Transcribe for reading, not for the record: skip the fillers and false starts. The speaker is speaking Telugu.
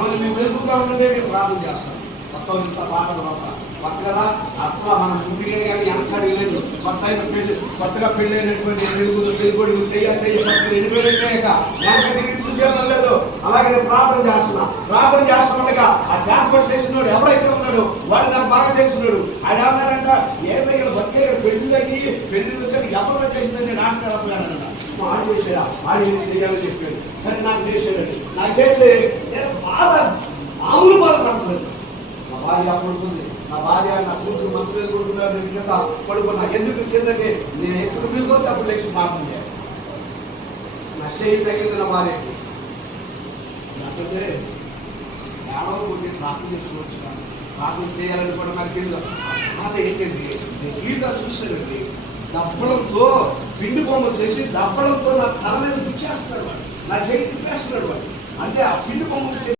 రోజు మేము వెళ్తుంటా ఉంటుందే నేను ప్రార్థన చేస్తాను. కొత్త పాట కొత్త కదా అసలు మనం ఇంటికే కానీ వెనకడి లేదు. కొత్తగా పెళ్ళైనటువంటి పెళ్ళికొడుకు చెయ్యి ఎన్నిపోయాక వెనక చూసేయడం లేదు. అలాగే నేను ప్రార్థన చేస్తున్నట్టుగా ఆ చేపలు చేసినాడు ఎవరైతే ఉన్నాడు వాడు నాకు బాగా తెలిసినాడు. ఆయన ఏమన్నాడంట, ఏమైనా బతికే పెళ్లి వచ్చాక ఎవరిగా చేసిందని నేను ఆటకపోయానంట. ఆడు చేసాడా, ఆడు ఏం చేయాలని చెప్పాడు. కానీ నాకు చేసాడండి. నాకు చేస్తే నేను మామూలు బాధపడుతున్నాను. నా భార్య పడుతుంది, నా భార్య నా కూతురు మనసులో కొడుతున్నారు. నేను కింద పడుకున్నా. ఎందుకు కిందకి నేను ఎప్పుడు మిగిలితే అప్పుడు లేచి మాట్లాడే నా చేయి తగ్గింది నా భార్యకి. నాకైతే ఏడవకుంటే ప్రార్థన చేసుకోవచ్చు. ప్రార్థన చేయాలని కూడా నాకు తెలియదు. బాధ ఏంటండి, నేను గీత చూసానండి. దప్పడంతో పిండి బొమ్మలు చేసి దప్పడంతో నా తల మీద పిచ్చేస్తున్నాడు వాడు, నా చేయి తిప్పేస్తున్నాడు వాడు. అంటే ఆ పిండి బొమ్మలు